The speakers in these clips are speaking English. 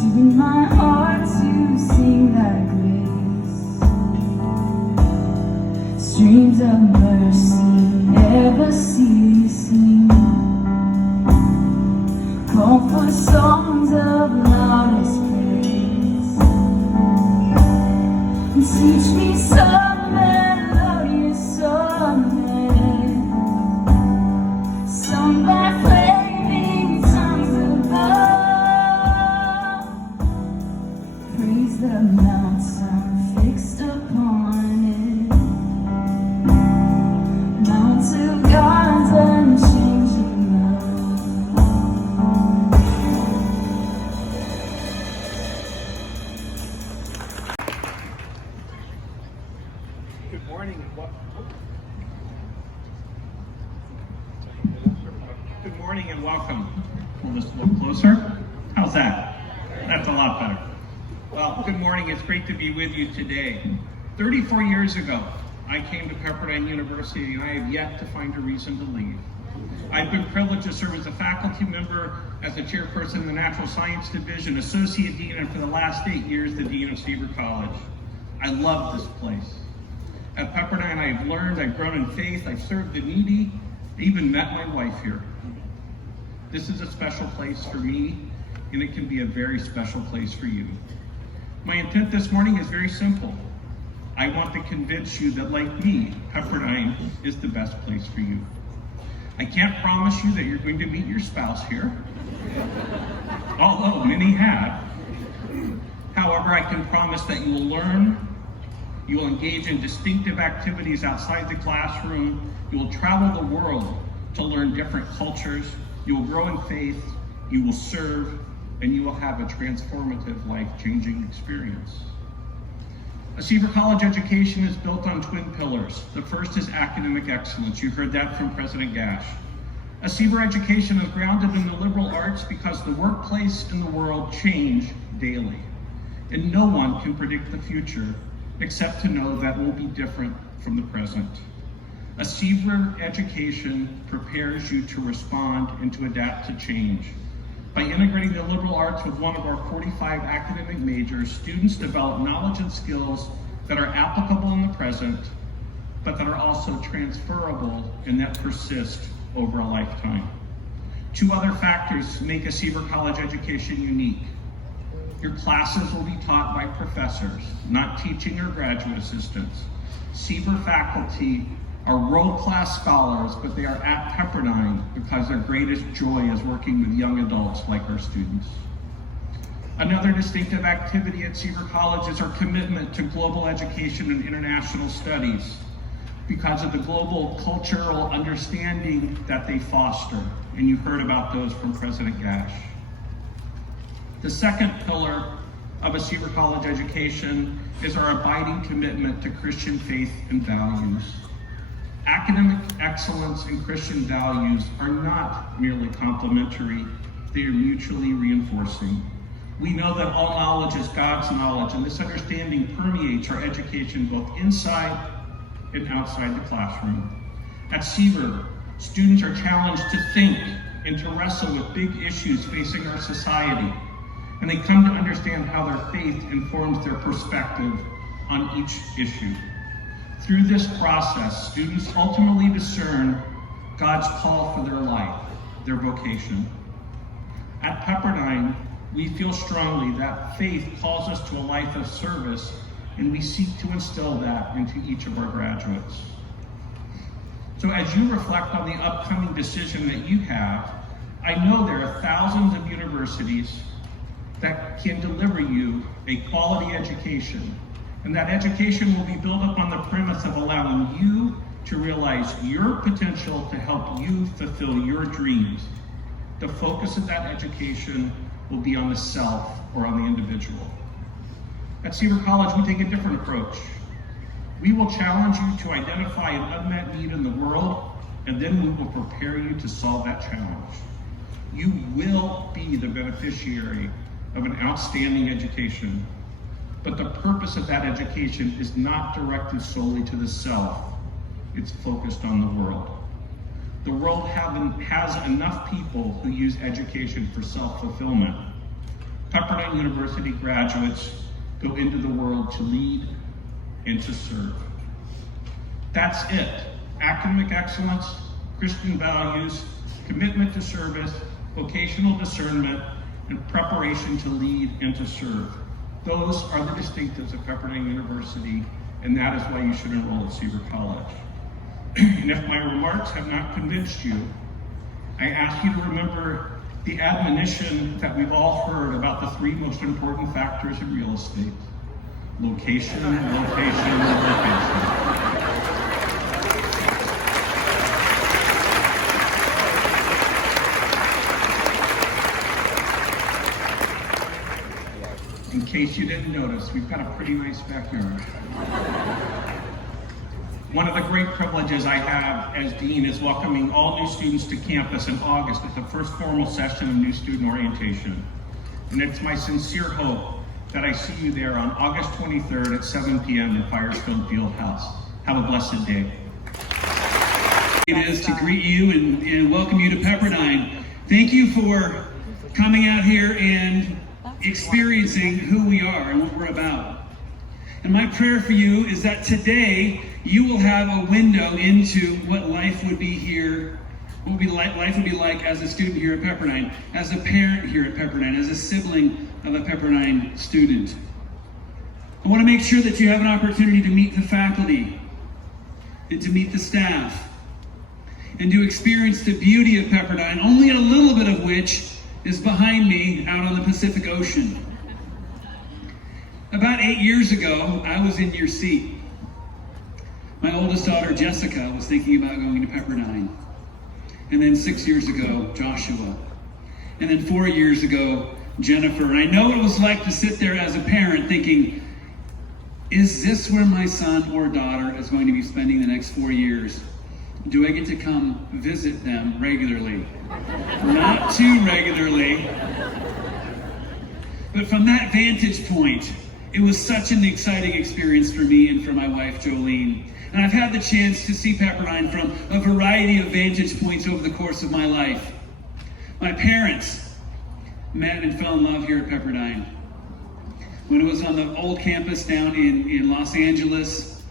Tune my heart to sing thy grace. Streams of mercy ever ceasing. Call for songs of loudest praise. And teach me some melodious sonnet, sung by flaming tongues above. Praise the mountain fixed upon it, Mount of God's unchanging love. Good morning and Good morning and welcome. Pull this a little closer. How's that? That's a lot better. Well, good morning. It's great to be with you today. 34 years ago, I came to Pepperdine University and I have yet to find a reason to leave. I've been privileged to serve as a faculty member, as the chairperson of the Natural Science Division, associate dean, and for the last 8 years, the dean of Seaver College. I love this place. At Pepperdine, I've learned, I've grown in faith, I've served the needy, I even met my wife here. This is a special place for me, and it can be a very special place for you. My intent this morning is very simple. I want to convince you that, like me, Pepperdine is the best place for you. I can't promise you that you're going to meet your spouse here, although many have. However, I can promise that you will learn, you will engage in distinctive activities outside the classroom, you will travel the world to learn different cultures, you will grow in faith, you will serve, and you will have a transformative, life-changing experience. A Seaver College education is built on twin pillars. The first is academic excellence. You heard that from President Gash. A Seaver education is grounded in the liberal arts because the workplace and the world change daily. And no one can predict the future except to know that it will be different from the present. A Seaver education prepares you to respond and to adapt to change. By integrating the liberal arts with one of our 45 academic majors, students develop knowledge and skills that are applicable in the present, but that are also transferable and that persist over a lifetime. Two other factors make a Seaver College education unique. Your classes will be taught by professors, not teaching or graduate assistants. Seaver faculty are world-class scholars, but they are at Pepperdine because their greatest joy is working with young adults like our students. Another distinctive activity at Seaver College is our commitment to global education and international studies because of the global cultural understanding that they foster, and you heard about those from President Gash. The second pillar of a Seaver College education is our abiding commitment to Christian faith and values. Academic excellence and Christian values are not merely complementary, they are mutually reinforcing. We know that all knowledge is God's knowledge, and this understanding permeates our education both inside and outside the classroom. At Seaver, students are challenged to think and to wrestle with big issues facing our society, and they come to understand how their faith informs their perspective on each issue. Through this process, students ultimately discern God's call for their life, their vocation. At Pepperdine, we feel strongly that faith calls us to a life of service, and we seek to instill that into each of our graduates. So as you reflect on the upcoming decision that you have, I know there are thousands of universities that can deliver you a quality education. And that education will be built upon the premise of allowing you to realize your potential to help you fulfill your dreams. The focus of that education will be on the self or on the individual. At Seaver College, we take a different approach. We will challenge you to identify an unmet need in the world, and then we will prepare you to solve that challenge. You will be the beneficiary of an outstanding education. But the purpose of that education is not directed solely to the self, it's focused on the world. The world has enough people who use education for self-fulfillment. Pepperdine Pepperdine University graduates go into the world to lead and to serve. That's it. Academic excellence, Christian values, commitment to service, vocational discernment, and preparation to lead and to serve. Those are the distinctives of Pepperdine University, and that is why you should enroll at Seaver College. And if my remarks have not convinced you, I ask you to remember the admonition that we've all heard about the three most important factors in real estate: location, location, location. In case you didn't notice, we've got a pretty nice backyard. One of the great privileges I have as dean is welcoming all new students to campus in August at the first formal session of new student orientation. And it's my sincere hope that I see you there on August 23rd at 7 p.m. in Firestone Fieldhouse. Have a blessed day. It is to greet you and welcome you to Pepperdine. Thank you for coming out here and experiencing who we are and what we're about. And my prayer for you is that today you will have a window into what life would be here, life would be like as a student here at Pepperdine, as a parent here at Pepperdine, as a sibling of a Pepperdine student. I want to make sure that you have an opportunity to meet the faculty and to meet the staff and to experience the beauty of Pepperdine, only a little bit of which is behind me out on the Pacific Ocean. About 8 years ago, I was in your seat. My oldest daughter, Jessica, was thinking about going to Pepperdine. And then 6 years ago, Joshua. And then 4 years ago, Jennifer. And I know what it was like to sit there as a parent thinking, is this where my son or daughter is going to be spending the next 4 years? Do I get to come visit them regularly? Not too regularly. But from that vantage point, it was such an exciting experience for me and for my wife, Jolene. And I've had the chance to see Pepperdine from a variety of vantage points over the course of my life. My parents met and fell in love here at Pepperdine. When it was on the old campus down in Los Angeles,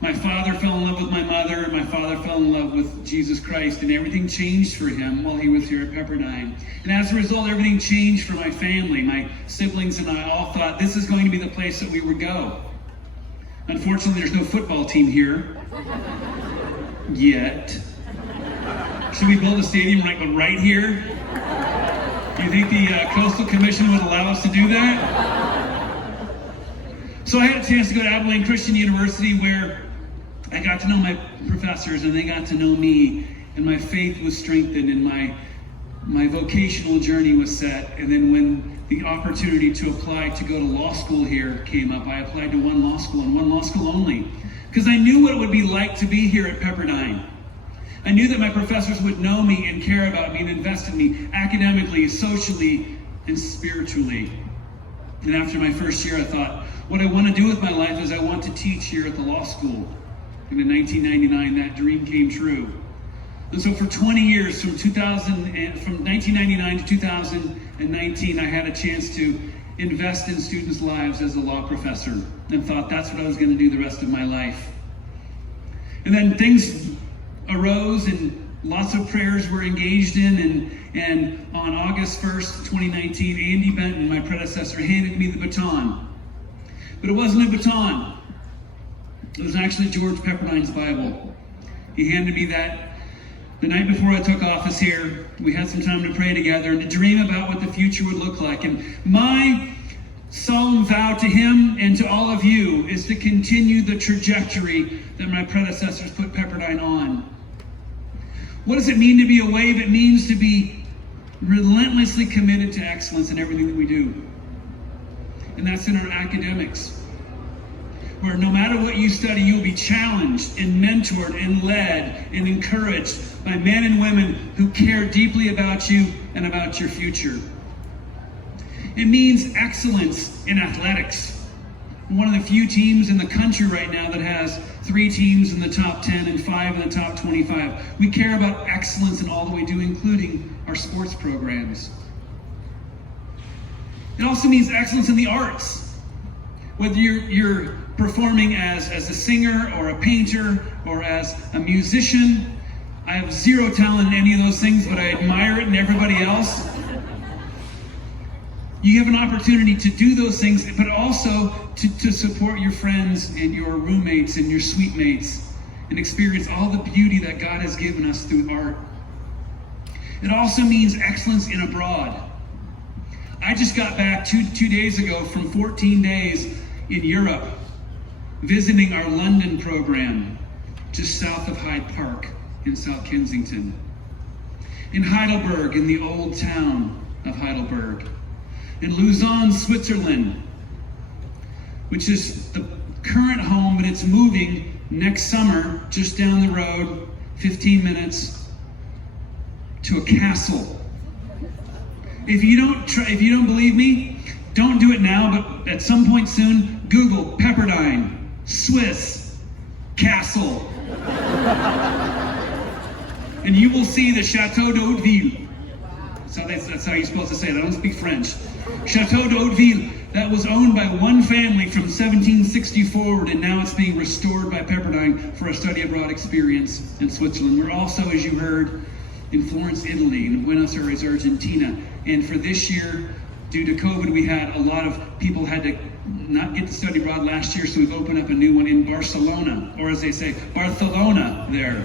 my father fell in love with my mother, and my father fell in love with Jesus Christ, and everything changed for him while he was here at Pepperdine. And as a result, everything changed for my family. My siblings and I all thought this is going to be the place that we would go. Unfortunately, there's no football team here yet. Should we build a stadium right here? Do you think the Coastal Commission would allow us to do that? So I had a chance to go to Abilene Christian University, where I got to know my professors and they got to know me, and my faith was strengthened and my vocational journey was set. And then when the opportunity to apply to go to law school here came up, I applied to one law school and one law school only, because I knew what it would be like to be here at Pepperdine. I knew that my professors would know me and care about me and invest in me academically, socially, and spiritually. And after my first year, I thought, what I want to do with my life is I want to teach here at the law school. And in 1999, that dream came true. And so for 20 years, from 1999 to 2019, I had a chance to invest in students' lives as a law professor, and thought that's what I was going to do the rest of my life. And then things arose and lots of prayers were engaged in, and on August 1st, 2019, Andy Benton, my predecessor, handed me the baton. But it wasn't a baton. It was actually George Pepperdine's Bible. He handed me that the night before I took office here. We had some time to pray together and to dream about what the future would look like. And my solemn vow to him and to all of you is to continue the trajectory that my predecessors put Pepperdine on. What does it mean to be a wave? It means to be relentlessly committed to excellence in everything that we do. And that's in our academics, where no matter what you study, you'll be challenged and mentored and led and encouraged by men and women who care deeply about you and about your future. It means excellence in athletics. We're one of the few teams in the country right now that has 3 teams in the top 10 and 5 in the top 25. We care about excellence in all that we do, including our sports programs. It also means excellence in the arts. Whether you're performing as a singer or a painter or as a musician, I have zero talent in any of those things, but I admire it in everybody else. You have an opportunity to do those things, but also to support your friends and your roommates and your suite mates and experience all the beauty that God has given us through art. It also means excellence in abroad. I just got back two days ago from 14 days in Europe, visiting our London program just south of Hyde Park in South Kensington. In Heidelberg, in the old town of Heidelberg. In Lausanne, Switzerland, which is the current home, but it's moving next summer, just down the road, 15 minutes, to a castle. If you don't believe me, don't do it now, but at some point soon, Google Pepperdine, Swiss, castle. And you will see the Chateau de Hauteville. That's how you're supposed to say it. I don't speak French. Chateau de Hauteville, that was owned by one family from 1760 forward, and now it's being restored by Pepperdine for a study abroad experience in Switzerland. We're also, as you heard, in Florence, Italy, and Buenos Aires, Argentina. And for this year, due to COVID, we had a lot of people had to not get to study abroad last year, so we've opened up a new one in Barcelona, or as they say, Barcelona there.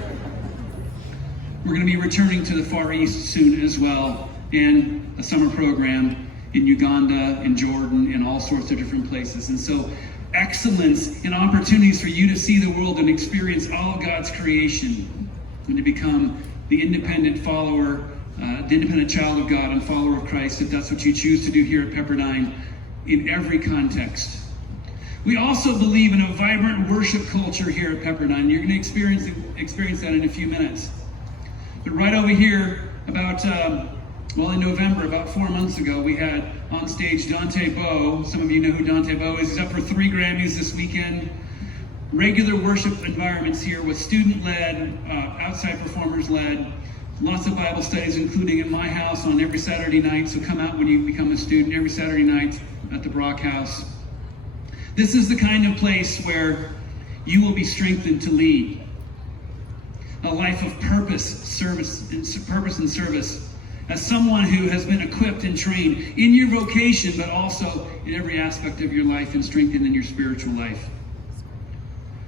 We're going to be returning to the Far East soon as well, and a summer program in Uganda, in Jordan, in all sorts of different places. And so excellence and opportunities for you to see the world and experience all of God's creation and to become the independent follower, the independent child of God and follower of Christ, if that's what you choose to do here at Pepperdine, in every context. We also believe in a vibrant worship culture here at Pepperdine. You're going to experience that in a few minutes. But right over here, in November, about 4 months ago, we had on stage Dante Bowe. Some of you know who Dante Bowe is. He's up for 3 Grammys this weekend. Regular worship environments here with student-led, outside performers-led, lots of Bible studies, including in my house on every Saturday night. So come out when you become a student every Saturday night at the Brock House. This is the kind of place where you will be strengthened to lead. A life of purpose and service. As someone who has been equipped and trained in your vocation, but also in every aspect of your life and strengthened in your spiritual life.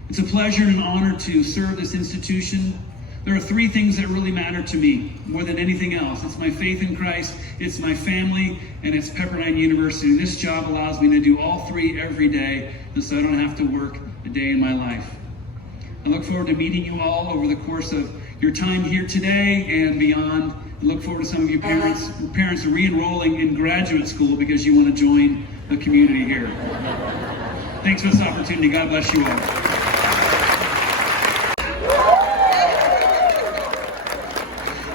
It's a pleasure and an honor to serve this institution. There are 3 things that really matter to me more than anything else. It's my faith in Christ, it's my family, and it's Pepperdine University. This job allows me to do all 3 every day, and so I don't have to work a day in my life. I look forward to meeting you all over the course of your time here today and beyond. I look forward to some of your parents re-enrolling in graduate school because you want to join the community here. Thanks for this opportunity. God bless you all.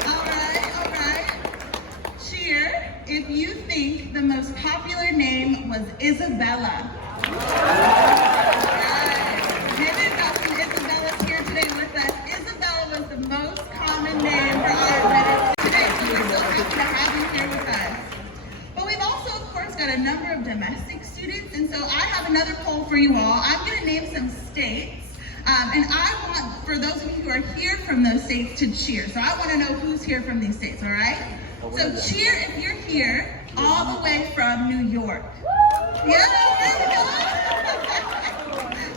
All right. Cheer if you think the most popular name was Isabella. Domestic students, and so I have another poll for you all. I'm going to name some states, and I want for those of you who are here from those states to cheer. So I want to know who's here from these states, all right? So cheer if you're here all the way from New York. Yeah, there we go.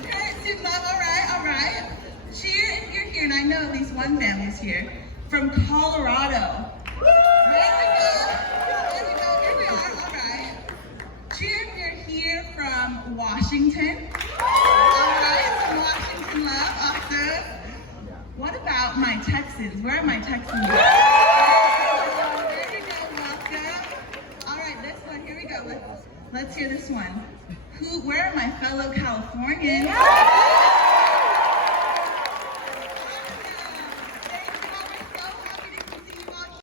Current student love, all right. Cheer if you're here, and I know at least one family's here, from Colorado. There we go, here we are, all right. Cheer if you're here from Washington. All right, some Washington love, awesome. What about my Texans? Where are my Texans? There you go, welcome. All right, this one, here we go. Let's hear this one. Where are my fellow Californians?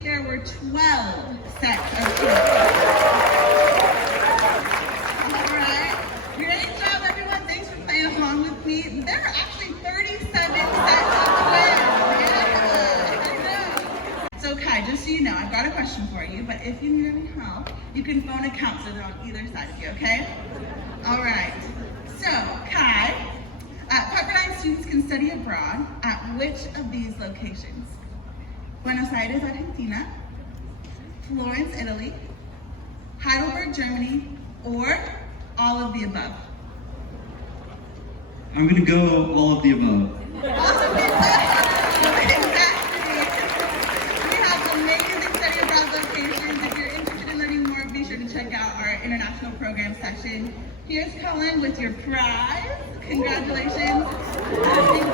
There were 12 sets of kids. Great job, everyone. Thanks for playing along with me. There are actually 37 sets of twins. Yeah, I know. So, Kai, just so you know, I've got a question for you, but if you need any help, you can phone a counselor on either inside of you, okay? All right. So, Kai, Pepperdine students can study abroad at which of these locations? Buenos Aires, Argentina, Florence, Italy, Heidelberg, Germany, or all of the above? I'm gonna go all of the above. All of the above. Exactly. We have amazing study abroad locations. If you're interested in learning more, be sure to check out our international program section. Here's Colin with your prize. Congratulations. And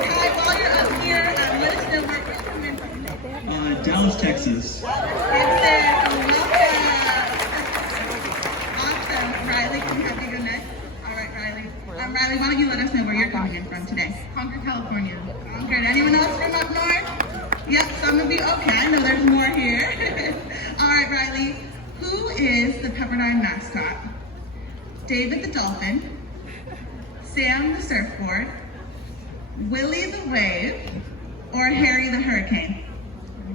Kai, while you're up here, let us know where you're coming from. Dallas, Texas. Welcome. Awesome. Riley, can we have you go next? All right, Riley. Riley, why don't you let us know where you're coming in from today? Concord, California. Concord. Anyone else from up north? Yep, some of you. Okay, I know there's more here. All right, Riley. Who is the Pepperdine mascot? David the dolphin, Sam the surfboard, Willie the wave, or Harry the hurricane?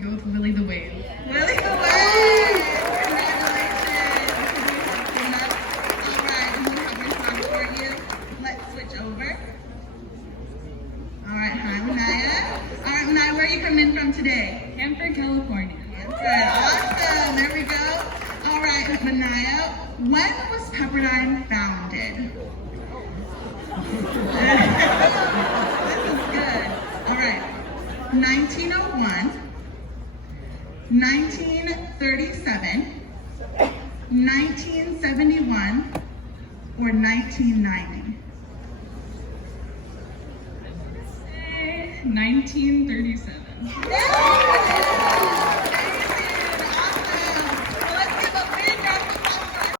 Go with Willie the Wave. Willie the wave! Congratulations! All right, we have your song for you. Let's switch over. All right, hi, Manaya. All right, Manaya, where are you coming in from today? Hanford, California. Good, awesome, there we go. All right, Manaya, when was Pepperdine founded? This is good. All right, 1901, 1937, 1971, or 1990? 1937.